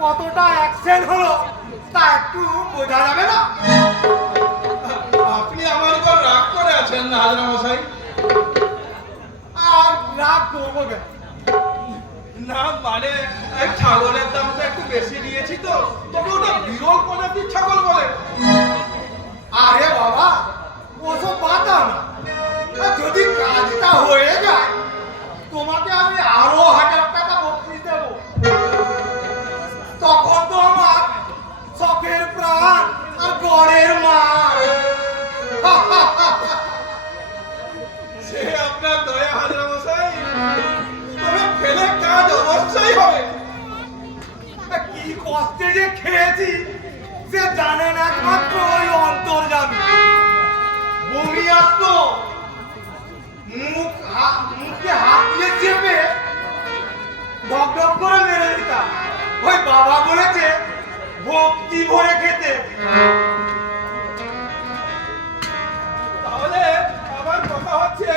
কতটা অ্যাক্সেন্ট হলো তা একটু বোঝা যাবে না। আপনি আমার উপর রাগ করে আছেন না হাজরা মশাই? আর রাগ করব কেন? না মানে ছাগলের দামটা একটু বেশি দিয়েছি তো তবে ওটা বিরল প্রজাতির ছাগল বলে। আরে বাবা ওসব পাতা না। যদি কাজটা হয়ে যায় তোমাকে আমি আরও হাজার অবশ্যই হবে। কি কষ্টে যে খেয়েছি, সে জানেন একমাত্র ওই অন্তর যাবে বমি আসতো, মুখ মুখে হাত দিয়ে চেপে ঢক ঢক করে মেরে দিতাম। ওই বাবা বলেছে, ভক্তি ভরে খেতে। তাহলে আমার কথা হচ্ছে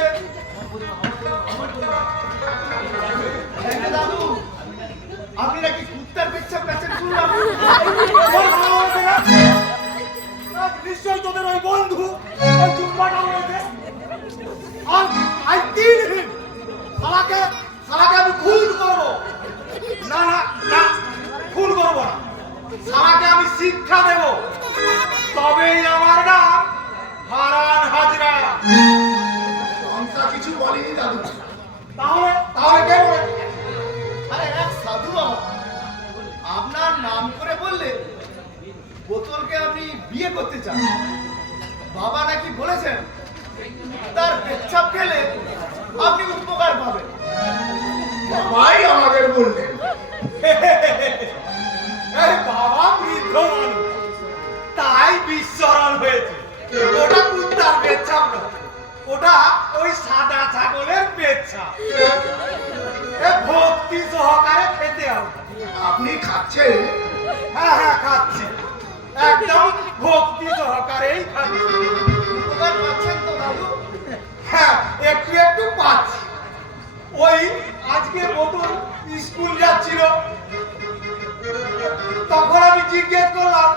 আপনি নাকি কুত্তার পেচ্ছাপ কাছেন শুনলাম? ওই না? নিশ্চয়ই তোদের ওই বন্ধু আর আই তিন হিম শালাকে শালাকে আমি খুন করব। না না না খুন করব না। শালাকে আমি শিক্ষা দেব। তবেই আমার নাম হারান হাজরা। সংস্থা কিছু বলেনি দাদু। তাহলে তাহলে কে বলেছে? বিয়ে করতে চান। বাবা নাকি বলেছেন তার পেচ্ছাপ খেলে আপনি উপকার পাবেন। বাবাই আমাদের বললেন। বাবা বৃদ্ধ তাই বিস্মরণ হয়েছে। ওটা কুত্তার পেচ্ছাপ ওটা ওই সাদা ছাগলের পেচ্ছাপ। এ ভক্তি সহকারে খেতে হবে। আপনি খাচ্ছেন? হ্যাঁ হ্যাঁ খাচ্ছি। একদম ভক্তি সহকারেই খাচ্ছি উপকার পাচ্ছেন তো দাদু হ্যাঁ একটু একটু পাচ্ছি। ওই আজকে মতন স্কুল যাচ্ছিল। তখন আমি জিজ্ঞেস করলাম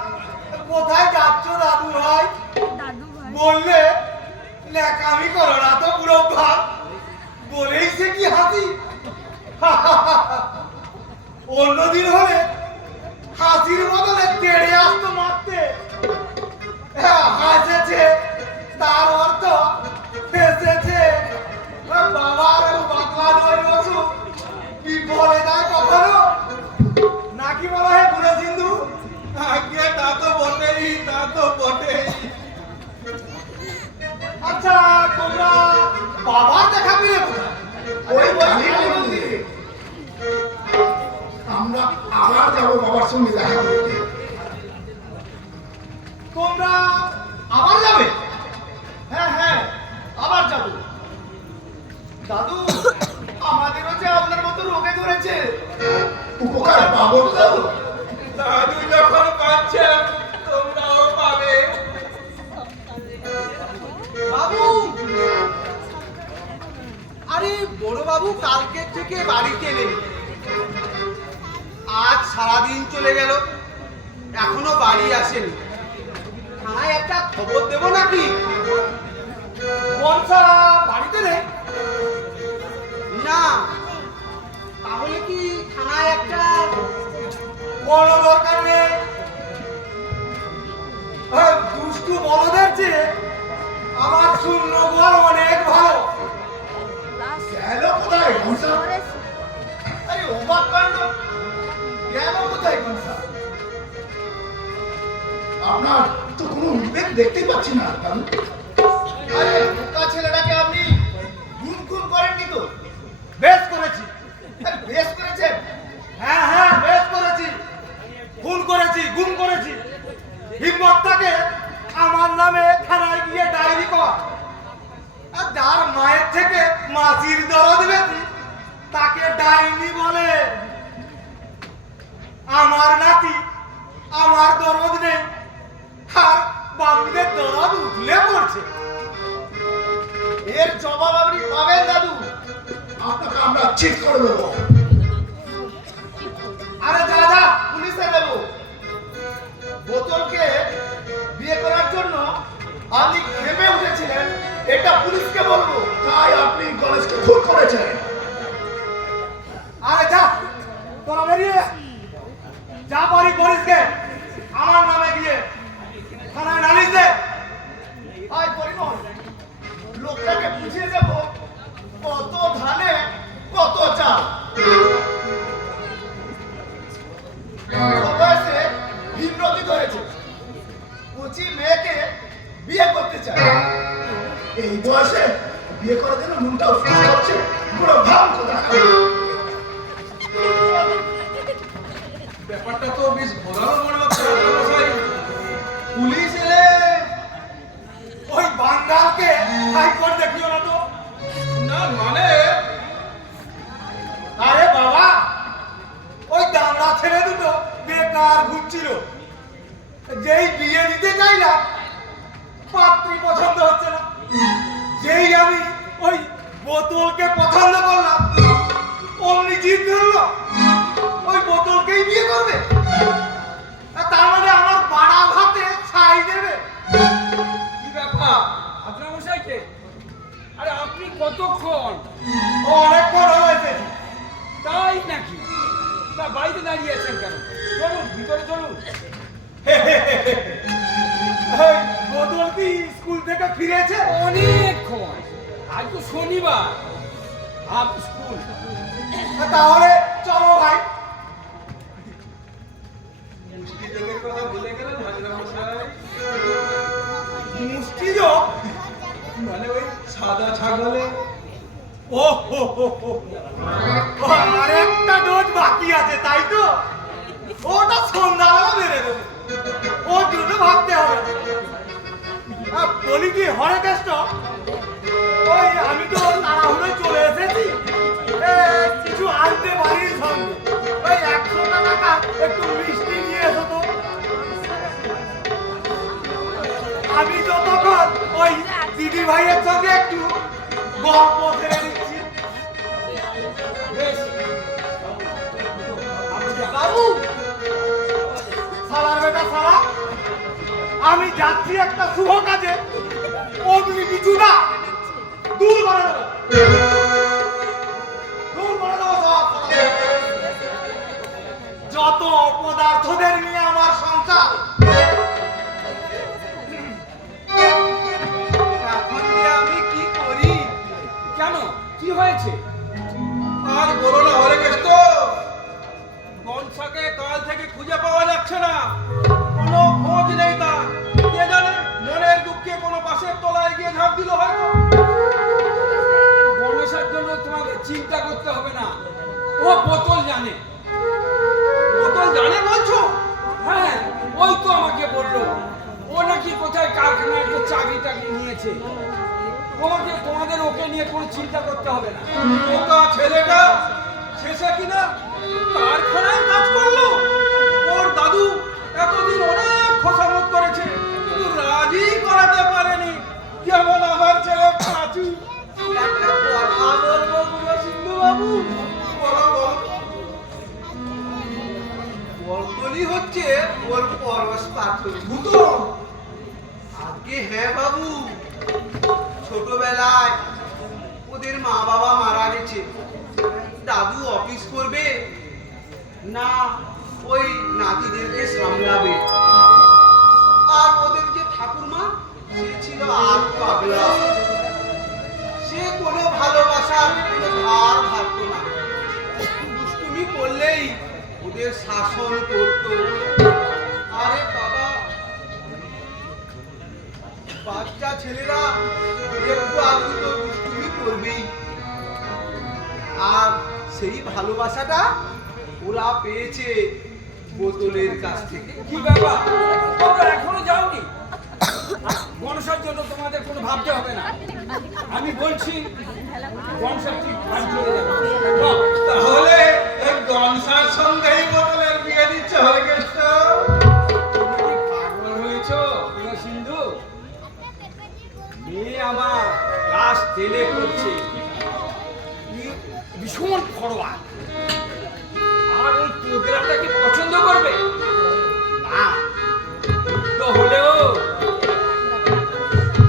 কোথায় যাচ্ছ দাদু ভাই? দাদু ভাই। বললে ন্যাকামি করো না তো পুরো ভাব বলেই সে কি হাসি? অন্যদিন হলে হাসির বদলে তেড়ে আসতো মারতে। হ্যাঁ, হাসেছে তার অর্থ হেসেছে। বাবার বাতলা নয় ওষুধ যাব বাবার সঙ্গে দেখা করতে। তোমরা আবার যাবে? হ্যাঁ হ্যাঁ আবার যাব। দাদু, আমাদেরও যে আপনার মতো রোগে ধরেছে। উপকার পাবো দাদু আমার শূন্য ঘর অনেক ভালো। গেল কোথায় ঘণ্টা আরে অবাক কাণ্ড গেল কোথায় কনসা আপনার তো কোনো উদ্বেগ দেখতেই পাচ্ছি না আরে বোকা ছেলেটাকে আপনি গুন গুন করেননি তো? বেশ করেছি। আরে বেশ করেছেন? হ্যাঁ হ্যাঁ বেশ করেছি। খুন করেছি গুম করেছি। হিম্মত থাকে আমার নামে থানায় আর যার মায়ের থেকে মাসির দরদ বেশি, তাকে ডাইনি বলে। আমার নাতি আমার দরদ নেই, আর বাবুদের দরদ উঠলে পড়ছে। এর জবাব আপনি পাবেন, দাদু। আপনাকে আমরা চিট করে দেবো। আরে যা যা, পুলিশে দেব। বোতলকে বিয়ে করার জন্য আপনি খেপে উঠেছিলেন এটা পুলিশকে বলব। তাই আপনি গণেশকে খুন করেছেন। ব্যাপারটা তো বেশ ঘোরানো মনে হচ্ছে পুলিশ এলে ওই বাঙ্গালকে হাইকোর্ট দেখিও না তো। না মানে? আরে বাবা, ওই দামড়া ছেলে দুটো বেকার ঘুরছিল। যেই বিয়ে দিতে চাইলাম পাত্রী পছন্দ হচ্ছে না। যেই আমি ওই বোতলকে পছন্দ করলাম, অমনি জিদ ধরলো। বোতলকেই বিয়ে করবে? তার মানে আমার বাড়া ভাতে ছাই দেবে। কি ব্যাপার? আপনার মশাইকে আরে আপনি কতক্ষণ? অনেকক্ষণ হয়েছে। তাই নাকি? তা বাইরে দাঁড়িয়ে আছেন কেন? চলুন ভিতরে চলুন। বোতল কি স্কুল থেকে ফিরেছে? অনেকক্ষণ। আজ তো শনিবার। Half school. তাহলে চলো ভাই। মানে ওই সাদা ছাগলে? ও হো হো। ও, আরেকটা ডোজ বাকি আছে তাই তো? ওটা সন্ধ্যাবেলা মেরে দেবো। ওর জন্য ভাবতে হবে বলি কি হরে কেষ্ট ওই আমি তো তাড়াহুড়োয় চলে এসেছি। কিছু আনতে পারিনি সঙ্গে। ওই একশো টাকা একটু মিষ্টি নিয়ে এসো তো। আমি যতক্ষণ ওই দিদি ভাইয়ের সঙ্গে একটু গল্প দিচ্ছি সালার বেটা আমি যাচ্ছি একটা শুভ কাজে। অমনি কিছু না, দূর করে যত অপদার্থদের নিয়ে আমার সংসার কি হয়েছে? আর বলো না হরে কেষ্ট কনসাকে কাল থেকে খুঁজে পাওয়া যাচ্ছে না। কোনো খোঁজ নেই তার। কে জানে মনের দুঃখে কোনো পাশের তলায় গিয়ে ঝাঁপ দিল হয়তো। গণেশের জন্য তোমাকে চিন্তা করতে হবে না। ও বোতল জানে। বোতল জানে বলছো? হ্যাঁ ওই তো আমাকে বলল। ও নাকি কোথায় কারখানায় একটা চাকরি টাকরি নিয়েছে। তোমাকে তোমাদের ওকে নিয়ে কোনো চিন্তা করতে হবে না। ছেলেটা শেষে কিনা কারখানায় কাজ করল। ওর দাদু এতদিন অনেক খোসামত করেছে, কিন্তু রাজি করাতে পারেনি। যেমন আমার ছেলে বর্তনী হচ্ছে ওর পরশ পাথর, ভূতো। আগে হ্যাঁ বাবু। ছোটবেলায় ওদের মা বাবা মারা গেছে। দাদু অফিস করবে না ওই নাতিদেরকে সামলাবে? আর ওদের যে ঠাকুরমা, সে ছিল আর পাগলা। সে কোনো ভালোবাসার কোনো ভাবতো না। দুষ্টুমি করলেই ওদের শাসন করতো। আরে বাবা বাচ্চা ছেলেরা একটু আগে তো দুষ্টুমি করবেই। আর সেই ভালোবাসাটা ওরা পেয়েছে বোতলের কাছ থেকে। কি ব্যাপার? তোমরা এখনও যাওনি? গণেশের জন্য তোমাদের কোনো ভাবতে হবে না। আমি বলছি গণেশের ঠিক যাবে জেলে করছে ভীষণ ফরওয়ার্ড আমার ওই প্রোগ্রামটা কি পছন্দ করবে? না। তো হলেও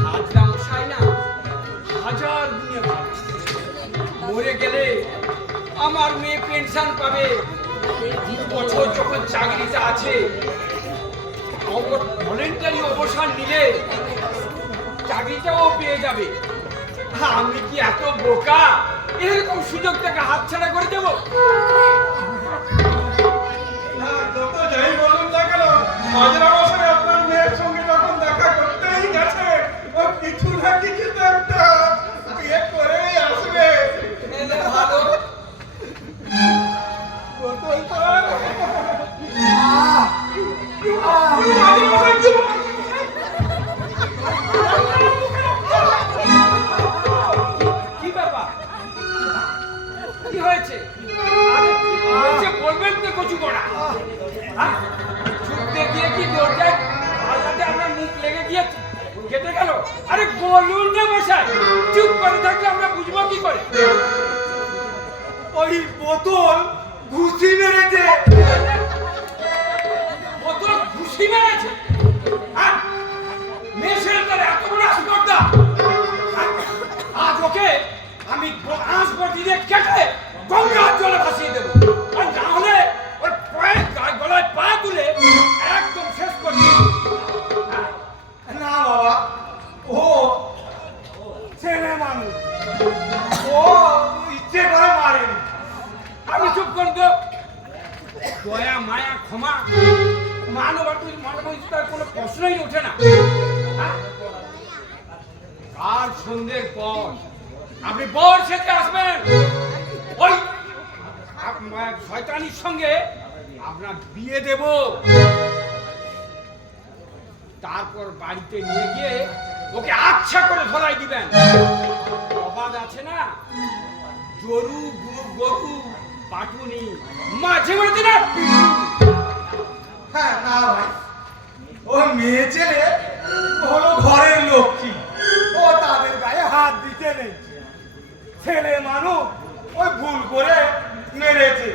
হাজরা মশাই না হাজার গুণে মরে গেলে আমার মেয়ে পেনশন পাবে। বছর যখন চাকরিতে আছে ভলেন্টারি অবসর নিলে চাকরিটাও পেয়ে যাবে। আমি কি এত বোকা? এরকম সুযোগটাকে হাতছাড়া করে দেবো? না, যত যাই বলবেন তো কচু করা ছুটতে গিয়ে কি দরজায় পাল্লাতে আপনার মুখ লেগে গিয়েছি? কেটে গেল। আরে বলুন না মশাই চুপ করে থাকলে আমরা বুঝব কি করে? ওই বোতল ঘুষি মেরেছে। বোতল ঘুষি মেরেছে? সেজে আসবেন। ওই শয়তানির সঙ্গে আপনার বিয়ে দেব। তারপর বাড়িতে নিয়ে গিয়ে ওকে আচ্ছা করে ধলাই দিবেন। অবাদ আছে না? গরু গরু গরু, পাটুনি মাঝে মাঝে না হ্যাঁ না, ভাই। ও মেয়ে ছেলে হলো ঘরের লক্ষ্মী ও তাদের গায়ে হাত দিতে নেই ছেলে মানুষ ওই ভুল করে মেরেছে।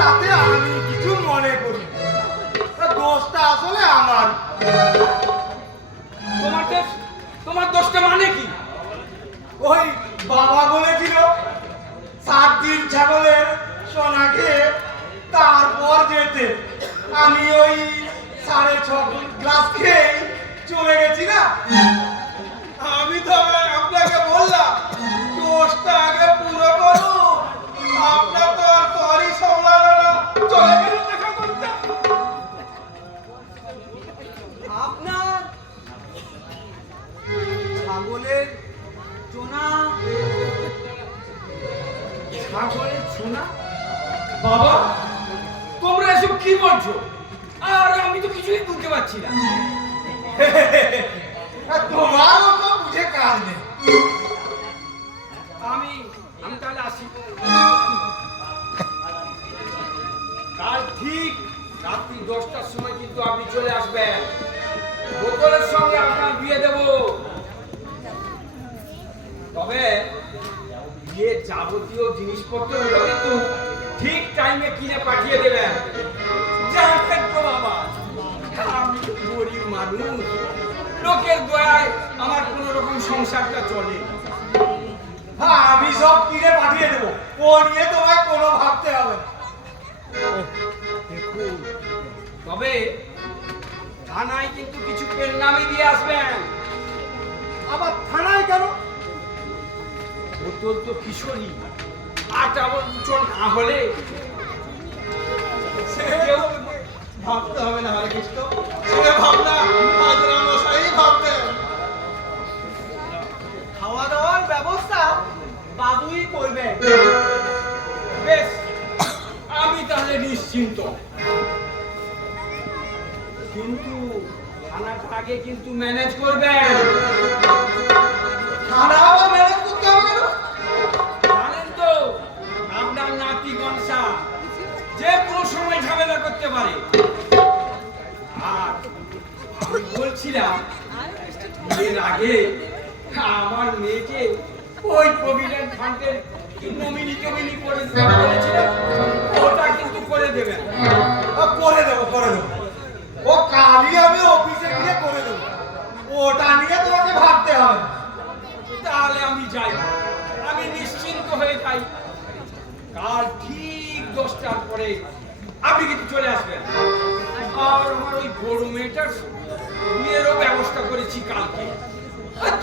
তাতে আমি কিছু মনে করি দোষটা আসলে আমার। তোমার দোষ তোমার দোষটা মানে কি? ওই বাবা বলেছিল সাত দিন ছাগলের সোনা খেয়ে তারপর যেতে। আমি ওই সাড়ে ছ গ্লাস খেয়ে চলে গেছি না? আমি তো আপনাকে বললাম দোষটা আগে পুরো করুন আপনার তো আর তরই সামলালো না। চলে গেল দেখা করতে। আপনার ছাগলের চোনা। ছাগলের সোনা বাবা তোমরা এসব কি বলছো? আর আমি তো কিছুই বুঝতে পারছি না। আর তোমারও তো বুঝে কাজ নেই। চলে আসবেন বোতলের সঙ্গে আপনার বিয়ে দেব। তবে বিয়ে যাবতীয় জিনিসপত্রগুলো কিন্তু ঠিক টাইমে কিনে পাঠিয়ে দেবেন। জানেন তো বাবা, আমি গরিব মানুষ। লোকের দয়ায় আমার কোন রকম সংসারটা চলে হ্যাঁ আমি সব কিনে পাঠিয়ে দেবো। ও নিয়ে তোমায় কোনো ভাবতে হবে তবে থানায় কিন্তু কিছু পেন নামে দিয়ে আসবেন। আবার থানায় কেন? বোতল তো কিশোরী আটা বছর না হলে ভাবতে হবে না হরে কৃষ্ণ। সে ভাবনা মশাই ভাবতেন খাওয়া দাওয়ার ব্যবস্থা বাবুই করবে বেশ আমি তাহলে নিশ্চিন্ত। কিন্তু থানাটা আগে কিন্তু ম্যানেজ করবেন থানা আবার ম্যানেজ করতে হবে জানেন তো আপনার নাতি গনসা যে কোনো সময় ঝামেলা করতে পারে। আর আমি বলছিলাম এর আগে আমার মেয়েকে ওই প্রভিডেন্ট ফান্ডের নমিনি টমিনি করে ওটা কিন্তু করে দেবেন। করে দেবো করে দেবো। ও কালই আমি অফিসে গিয়ে করে দেবো। ওটা নিয়ে তোমাকে ভাবতে হবে। তাহলে আমি যাই। আমি নিশ্চিন্ত হয়ে যাই। কাল ঠিক দশটার পরে আপনি কিন্তু চলে আসবেন। আর আমার ওই বড় মেয়েটার বিয়েরও ব্যবস্থা করেছি কালকে।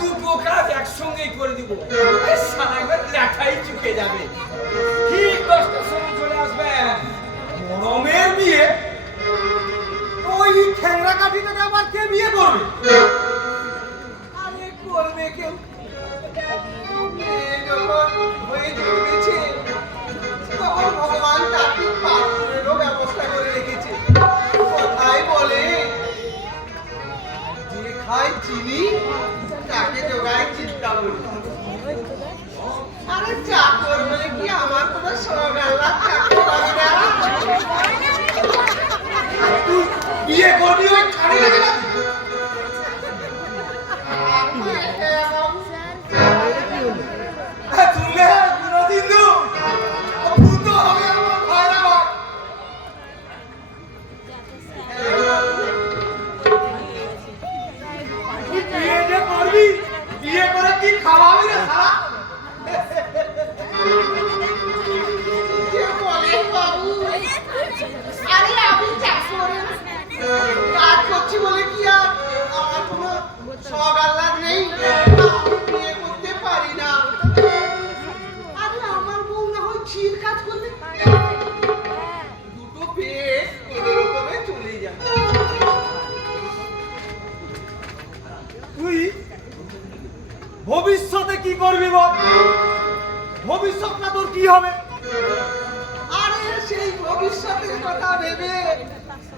দুটো কাজ একসঙ্গেই করে দিব। এই সারা একবার লেখাই চুকে যাবে। ঠিক দশটার সময় চলে আসবেন। গরমের বিয়ে ওই ঠ্যাংরা কাঠিটাকে আবার কে বিয়ে করবে? আরে করবে কেউ? হয়ে জন্মেছে তখন ভগবান তাকে পাত্রেরও ব্যবস্থা করে রেখেছে। কথাই বলে যে খায় চিনি তাকে যোগায় চিন্তা বলি আরে চাকর বলে কি? আমার কোনো চাকর হবে না বিয়ে করবি ওই খাড়ি লাগে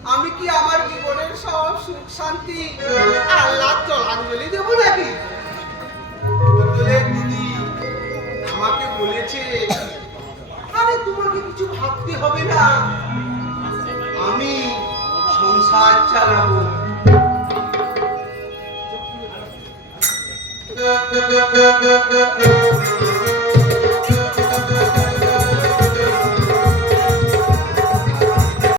আমি কি আমার জীবনের সব সুখ শান্তি আল্লাহ জলাঞ্জলি দেবো নাকি দিদি আমাকে বলেছে, আরে তোমাকে কিছু ভাবতে হবে না আমি সংসার চালাবো